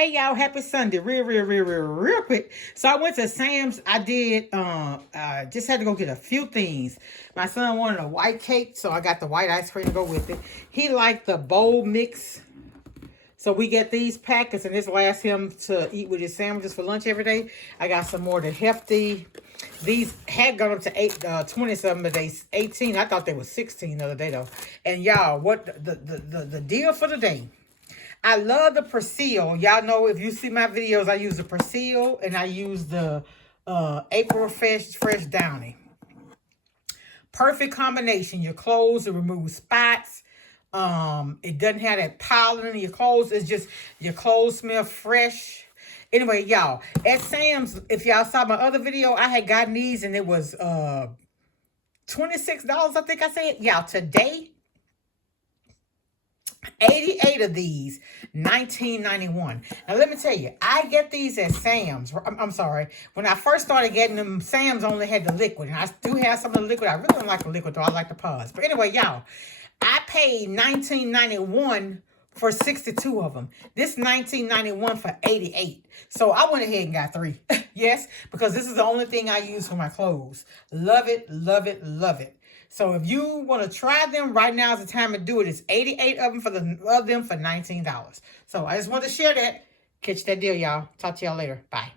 Hey y'all, happy Sunday. Real quick. So I went to Sam's. I did just had to go get a few things. My son wanted a white cake, so I got the white ice cream to go with it. He liked the bowl mix. So we get these packets, and this lasts him to eat with his sandwiches for lunch every day. I got some more to hefty. These had gone up to 20 something, but they 18. I thought they were 16 the other day though. And y'all, what the deal for the day? I love the Persil. Y'all know if you see my videos, I use the Persil and I use the April Fresh Downy. Perfect combination. Your clothes, it removes spots. It doesn't have that pollen in your clothes. It's just your clothes smell fresh. Anyway, y'all, at Sam's, if y'all saw my other video, I had gotten these and it was $26, I think I said. Y'all, today, 88 of these, $19.91. Now, let me tell you, I get these at Sam's. I'm sorry. When I first started getting them, Sam's only had the liquid. And I do have some of the liquid. I really don't like the liquid, though. I like the pods. But anyway, y'all, I paid $19.91 for 62 of them. This $19.91 for 88. So I went ahead and got 3. Yes, because this is the only thing I use for my clothes. Love it, love it, love it. So if you want to try them, right now is the time to do it. It's 88 of them for $19. So I just wanted to share that. Catch that deal, y'all. Talk to y'all later. Bye.